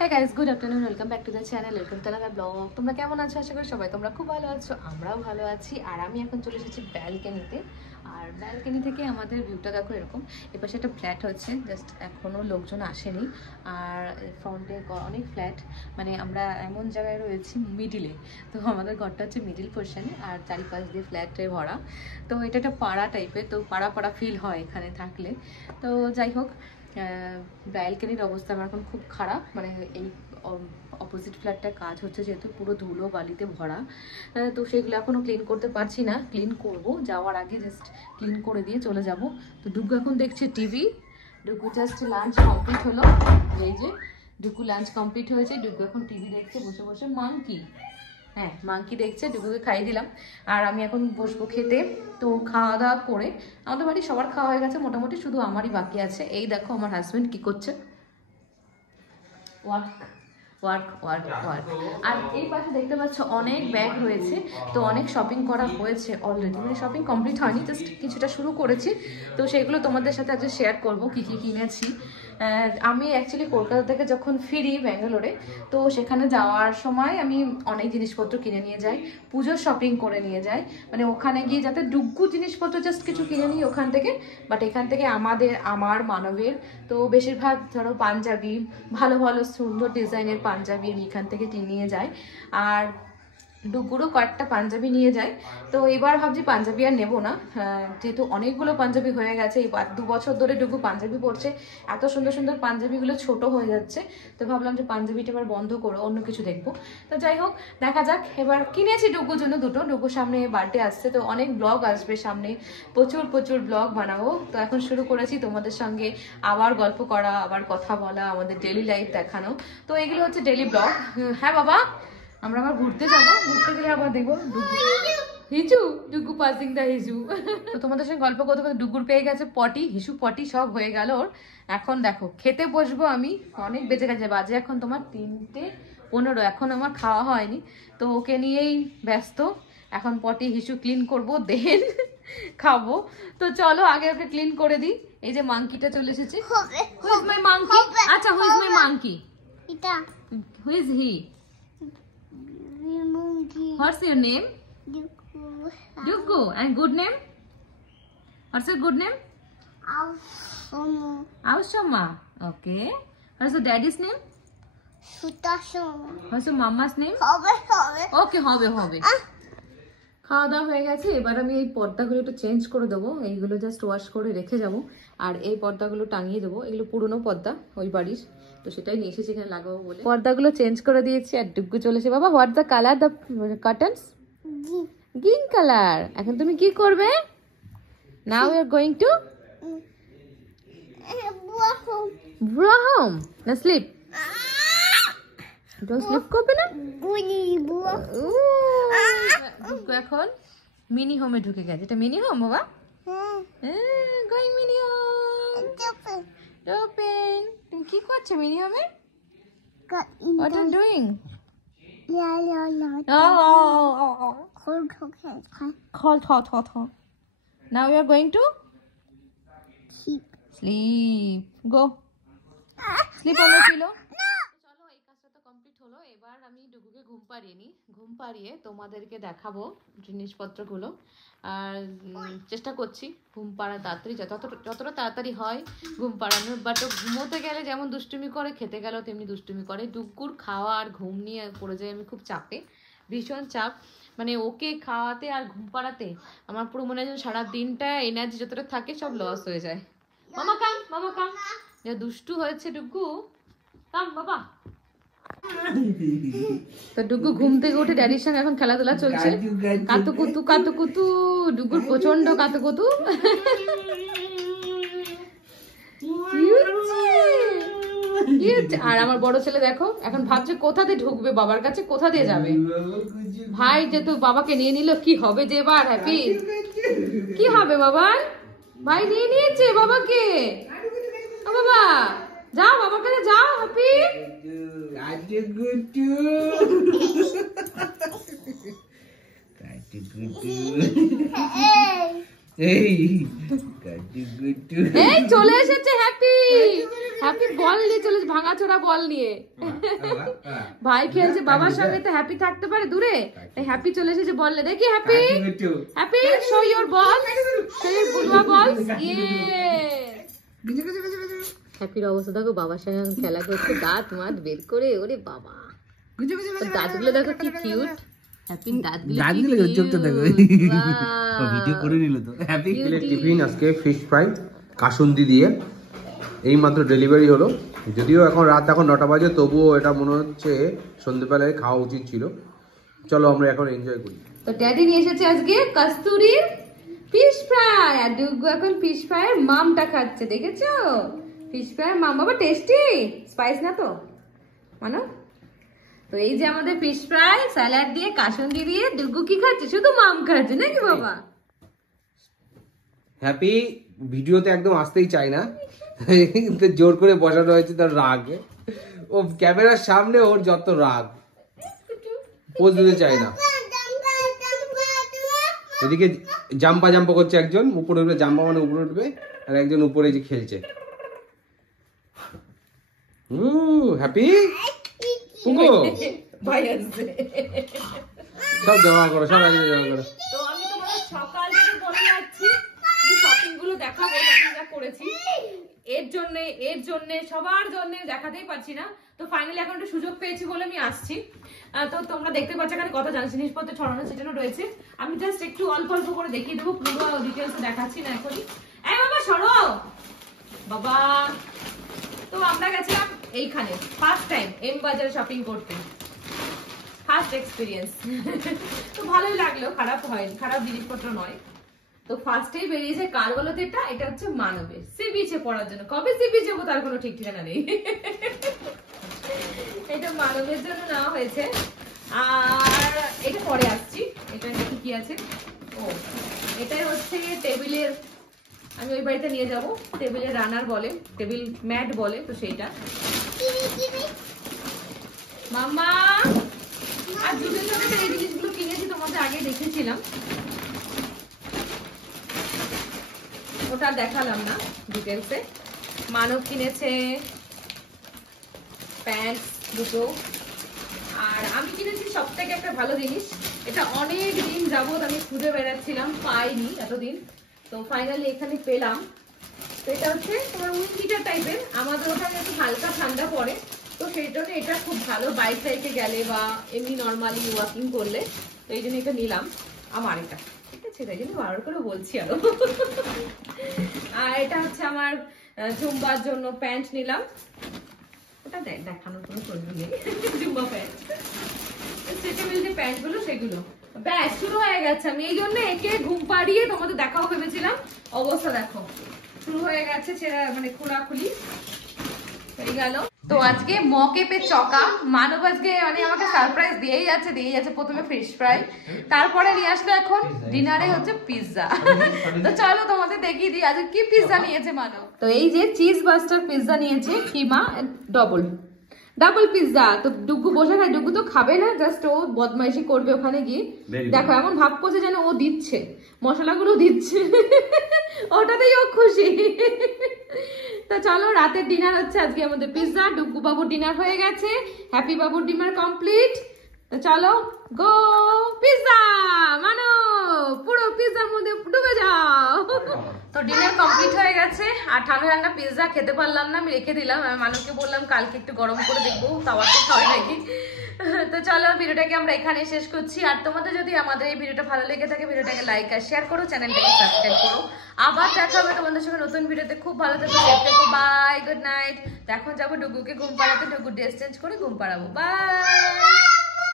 Hey guys, good afternoon. Welcome back to the channel. Welcome to another vlog. তোমরা কেমন আছো? আশা করি সবাই তোমরা খুব ভালো আছো। আমরাও ভালো আছি। আর আমি এখন চলে এসেছি ব্যালকনিতে। আর ব্যালকনি থেকে আমাদের ভিউটা দেখো এরকম। এপাশে একটা ফ্ল্যাট হচ্ছে, জাস্ট এখনো লোকজন আসেনি। আর ফ্রন্টে অনেক ফ্ল্যাট, মানে আমরা এমন জায়গায় রয়েছি মিডিলে। তো আমাদের ঘরটা হচ্ছে মিডিল পোর্শনে, আর চারিপাশ দিয়ে ফ্ল্যাটে ভরা। তো এটা একটা পাড়া টাইপের, তো পাড়া পাড়া ফিল হয় এখানে থাকলে। তো যাই হোক, ব্যালকনির অবস্থা আমার এখন খুব খারাপ, মানে এই অপোজিট ফ্ল্যাটটার কাজ হচ্ছে যেহেতু পুরো ধুলো বালিতে ভরা, তো সেগুলো এখনও ক্লিন করতে পারছি না। ক্লিন করব, যাওয়ার আগে জাস্ট ক্লিন করে দিয়ে চলে যাব। তো ডুগু এখন দেখছে টিভি। ডুগু জাস্ট লাঞ্চ কমপ্লিট হলো, এই যে ডুগু লাঞ্চ কমপ্লিট হয়েছে। ডুগু এখন টিভি দেখছে বসে বসে। মাংকি, হ্যাঁ মাংকি দেখছে। ডুগুকে খাইয়ে দিলাম আর আমি এখন বসবো খেতে। তো খাওয়া দাওয়া করে আমাদের বাড়ি সবার খাওয়া হয়ে গেছে মোটামুটি, শুধু আমারই বাকি আছে। এই দেখো আমার হাজবেন্ড কি করছে, ওয়ার্ক ওয়ার্ক ওয়ার্ক ওয়ার্ক। আর এই পাশে দেখতে পাচ্ছ অনেক ব্যাগ রয়েছে, তো অনেক শপিং করা হয়েছে অলরেডি, মানে শপিং কমপ্লিট হয়নি, জাস্ট কিছুটা শুরু করেছি। তো সেগুলো তোমাদের সাথে আজকে শেয়ার করবো কী কী কিনেছি। আমি অ্যাকচুয়ালি কলকাতা থেকে যখন ফিরি ব্যাঙ্গালোরে, তো সেখানে যাওয়ার সময় আমি অনেক জিনিসপত্র কিনে নিয়ে যাই, পুজোর শপিং করে নিয়ে যাই, মানে ওখানে গিয়ে যাতে ডুগ্গু জিনিসপত্র জাস্ট কিছু কিনে নিই ওখান থেকে। বাট এখান থেকে আমার মানবের তো বেশিরভাগ ধরো পাঞ্জাবি, ভালো ভালো সুন্দর ডিজাইনের পাঞ্জাবি আমি এখান থেকে নিয়ে যাই। আর ডুগুরও কয়েকটা পাঞ্জাবি নিয়ে যায়। তো এবার ভাবছি পাঞ্জাবি আর নেবো না, যেহেতু অনেকগুলো পাঞ্জাবি হয়ে গেছে। এবার 2 বছর ধরে ডুগু পাঞ্জাবি পরছে, এত সুন্দর সুন্দর পাঞ্জাবিগুলো ছোট হয়ে যাচ্ছে। তো ভাবলাম যে পাঞ্জাবিটা এবার বন্ধ করো, অন্য কিছু দেখবো। তো যাই হোক, দেখা যাক। এবার কিনেছি ডুগুর জন্য দুটো। ডুগুর সামনে বার্থডে আসছে, তো অনেক ব্লগ আসবে সামনে, প্রচুর প্রচুর ব্লগ বানাবো। তো এখন শুরু করেছি তোমাদের সঙ্গে আবার গল্প করা, আবার কথা বলা, আমাদের ডেলি লাইফ দেখানো। তো এগুলো হচ্ছে ডেলি ব্লগ। হ্যাঁ বাবা, আমরা আবার ঘুরতে যাবো, ঘুরতে গেলে আবার দেখবো হিজু ডুগু পাসিং দা হিজু। তো তোমাদের সঙ্গে গল্প করতে করতে ডুগুর পেয়ে গেছে পটি, হিসু পটি সব হয়ে গেল ওর। এখন দেখো খেতে বসবো আমি, অনেক বেজে গেছে, বাজে এখন তোমার 3:15, এখন আমার খাওয়া হয়নি। তো ওকে নিয়েই ব্যস্ত। এখন পটি হিসু ক্লিন করবো, দেন খাবো। তো চলো আগে ওকে ক্লিন করে দিই। এই যে মাংকিটা চলে এসেছে। Who is my monkey? আচ্ছা, who is my monkey? Who is he? What's your name? Dugu. And good name? What's your good name? Aushama. Okay. What's your daddy's name? What's your mama's name? Okay, হবে. খাওয়া দাওয়া হয়ে গেছে। এবার আমি এই পর্দাগুলো একটু চেঞ্জ করে দেবো, এইগুলো জাস্ট ওয়াশ করে রেখে যাব। আর এই পর্দাগুলো টাঙিয়ে দেবো, এগুলো পুরনো পর্দা ওই বাড়ির, তো সেটাই নিয়ে এসেছি এখানে লাগাবো বলে। পর্দাগুলো চেঞ্জ করে দিয়েছি আর ডুগ্গু চলে এসে। বাবা, what the colour the curtains? Green colour. এখন তুমি কি করবে? Now you are going to bro home না স্লিপ? ডোন্ট স্লিপ করবে না? এখন মিনি হোমে ঢুকে গেছে। এটা মিনি হোম বাবা? Going mini home. ওপেন। তুমি কি করছো মিনি হোমে? What are you doing? Cold. Now we are going to sleep. Go. Sleep on the pillow. চলো, এই কাজটা তো কমপ্লিট হলো। এবার আমি ডুগুকে ঘুম পাড়িয়ে নিই। ঘুম পাড়িয়ে তোমাদেরকে দেখাবো জিনিসপত্রগুলো। আর চেষ্টা করছি ঘুম পাড়া তাড়াতাড়ি, যতটা তাড়াতাড়ি হয় ঘুম পাড়ানোর। বাট ঘুমোতে গেলে যেমন দুষ্টুমি করে, খেতে গেলেও তেমনি দুষ্টুমি করে। ডুগুর খাওয়া আর ঘুম নিয়ে পড়ে যাই আমি খুব চাপে, ভীষণ চাপ। মানে ওকে খাওয়াতে আর ঘুম পাড়াতে আমার পুরো মনে হয় সারা দিনটা এনার্জি যতটা থাকে সব লস হয়ে যায়। মামা কাম, যা দুষ্টু হয়েছে ডুগু। কাম বাবা। তো ডুগু ঘুম থেকে উঠে ড্যাডির সঙ্গে এখন খেলাধুলা চলছে। কাতুকুতু। ডুগুর প্রচন্ড কাতুকুতু। আর আমার বড় ছেলে দেখো এখন ভাবছে কোথা দিয়ে ঢুকবে, বাবার কাছে কোথা দিয়ে যাবে। ভাই যে তো বাবাকে নিয়ে নিল, কি হবে যে এবার? হ্যাপি কি হবে বাবা? ভাই নিয়ে নিয়েছে বাবাকে। বাবা যাও, বাবার কাছে যাও। হ্যাপি এই চলে এসেছে হ্যাপি। হ্যাপি বল নিয়ে চলেছে, ভাঙাচোরা বল নিয়ে। ভাই খেলছে বাবার সঙ্গে, তো হ্যাপি থাকতে পারে দূরে? হ্যাপি চলে এসেছে বল নিয়ে। দেখি Happy, Happy show your ball, show your বুলবা বল। হ্যাপির অবস্থা দেখো, বাবার সঙ্গে খেলা করছে, দাঁত মাত বের করে। ওরে বাবা, দাঁতগুলো দেখো কি কিউট। হ্যাপির দাঁতগুলো চোখটা দেখো, ভিডিও করে নিল তো। হ্যাপি টিফিন আজকে ফিশ ফ্রাই কাসুন্দি দিয়ে, এই মাত্র ডেলিভারি হলো। যদিও এখন রাত, এখন 9টা বাজে, তবুও এটা মনে হচ্ছে সন্ধ্যেবেলায় খাওয়া উচিত ছিল। চলো আমরা এখন এনজয় করি। তো ড্যাডি নিয়ে এসেছে আজকে কস্তুরীর ফিশ ফ্রাই, আর ডুগু এখন ফিশ ফ্রাইয়ের মামটা খাচ্ছে, দেখেছো? ফিশ ফ্রাইয়ের মাম। বাবা টেস্টি, স্পাইস না তো মানো? তো এই যে আমাদের ফিশ ফ্রাই স্যালাড দিয়ে, কাসুন্দি দিয়ে, ডুগু কি খাচ্ছে? শুধু মাম খাচ্ছে নাকি বাবা? হ্যাপি ভিডিওতে একদম আসতেই চায় না, জোর করে বসানো হয়েছে তার রাগ। ও ক্যামেরার সামনে ওর যত রাগ, পোজ দিতে চায় না। এদিকে জাম্পা করছে একজন, উপরে উঠবে, জাম্পা মানে উপরে উঠবে, আর একজন উপরে যে খেলছে। হ্যাপি সব জমা করো, সব একদম জমা করো। তো আমি তোমাদের সকাল থেকে বলে যাচ্ছি যে শপিং গুলো দেখাবো, শপিং যা করেছি, এর জন্য সবার জন্য দেখাতেই পারছি না। তো ফাইনালি এখন একটু সুযোগ পেয়েছি বলে আমি আসছি। তো তোমরা দেখতে পাচ্ছ এখানে কত জিনিসপত্র ছড়ানো ছিটানো রয়েছে। আমি জাস্ট একটু অল্প অল্প করে দেখিয়ে দেবো, পুরো ডিটেলস দেখাচ্ছি না এখনই। এই বাবা সরো বাবা। তো আমরা গেছিলাম এইখানে ফার্স্ট টাইম এম বাজারে শপিং করতে, ফার্স্ট এক্সপিরিয়েন্স। তো ভালোই লাগলো, খারাপ হয়নি, খারাপ জিনিসপত্র নয়। তো ফার্স্টেই বেরিয়েছে কার বলো তো, এটা হচ্ছে মানবে সি বিচে পড়ার জন্য। কবে সি বিচে যাবো তার কোনো ঠিক ঠিকানা নেই। এটা মানবের জন্য নেওয়া হয়েছে। আর এটা পরে আসছি, এটা দেখি কি আছে। ও এটাই হচ্ছে টেবিলের, আমি ওই বাড়িতে নিয়ে যাব, টেবিলের রানার বলে, টেবিল ম্যাট বলে, তো সেইটা মাম্মা। আর দুদিন ধরে এই জিনিসগুলো কিনেছি, তোমাদের আগে দেখেছিলাম, ওটা দেখালাম না ডিটেলসে। মানব কিনেছে প্যান্ট দুটো, আর আমি কিনেছি সব থেকে একটা ভালো জিনিস, এটা অনেক দিন যাবত আমি খুঁজে বেড়াচ্ছিলাম, পাইনি এতদিন, তো ফাইনালি এখানে পেলাম। তো এটা হচ্ছে তোমার উইন হিটার টাইপের, আমাদের ওখানে একটু হালকা ঠান্ডা পড়ে, তো সেই জন্য এটা খুব ভালো বাইক টাইপে গেলে বা এমনি নর্মালি ওয়াকিং করলে, তো এই জন্য এটা নিলাম। আমার এটা ঠিক আছে, তাই জন্য বারবার করে বলছি আরো। আর এটা হচ্ছে আমার জুম্বার জন্য প্যান্ট নিলাম, ওটা দেখানোর কোনো প্রয়োজন নেই, জুম্বা প্যান্ট, স্ট্রেচেবল যে প্যান্ট গুলো সেগুলো। ব্যাস শুরু হয়ে গেছে, আমি এই জন্য একে ঘুম পাড়িয়ে তোমাদের দেখাও ভেবেছিলাম, অবস্থা দেখো শুরু হয়ে গেছে, ছেঁড়া মানে খোলাখুলি হয়ে গেল। তো আজকে মকেপে চকা মানব আজকে মানে আমাকে সারপ্রাইজ দিয়েই যাচ্ছে। প্রথমে ফিশ ফ্রাই, তারপরে নিয়ে আসলো এখন ডিনারে হচ্ছে পিৎজা। তো চলো তোমাদের দেখিয়ে দিই আজকে কি পিৎজা নিয়েছে মানব। তো এই যে চিজ বাস্টার পিৎজা নিয়েছে, কিমা ডাবল পিৎজা। তো ডুগু বসে খায়, ডুগু তো খাবে না, জাস্ট ও বদমাইশি করবে ওখানে গিয়ে। দেখো এমন ভাব করছে যেন ও দিচ্ছে, মশলাগুলো দিচ্ছে, ওটাতেই ও খুশি। তো চলো রাতের ডিনার হচ্ছে আজকে আমাদের পিৎজা। ডুগু বাবুর ডিনার হয়ে গেছে, হ্যাপি বাবুর ডিনার কমপ্লিট। তো চলো গো পিৎজা, মানো পুরো পিৎজার মধ্যে ডুবে যাও। তো ডিনার কমপ্লিট হয়ে গেছে, আর ঠান্ডা পিৎজা খেতে পারলাম না, আমি রেখে দিলাম। আমি মানুষকে বললাম কালকে একটু গরম করে দেখবো তাওয়াতে খাওয়া নাকি। তো চলো ভিডিওটাকে আমরা এখানে শেষ করছি। আর তোমাদের যদি আমাদের এই ভিডিওটা ভালো লেগে থাকে, ভিডিওটাকে লাইক আর শেয়ার করো, চ্যানেলটাকে সাবস্ক্রাইব করো। আবার দেখা হবে তোমাদের সঙ্গে নতুন ভিডিওতে। খুব ভালো থেকো, সেফ থেকো, বাই, গুড নাইট। এখন যাবো ডুগুকে ঘুম পাড়াতে, ডুগু ড্রেস চেঞ্জ করে ঘুম পাড়াবো, বাই।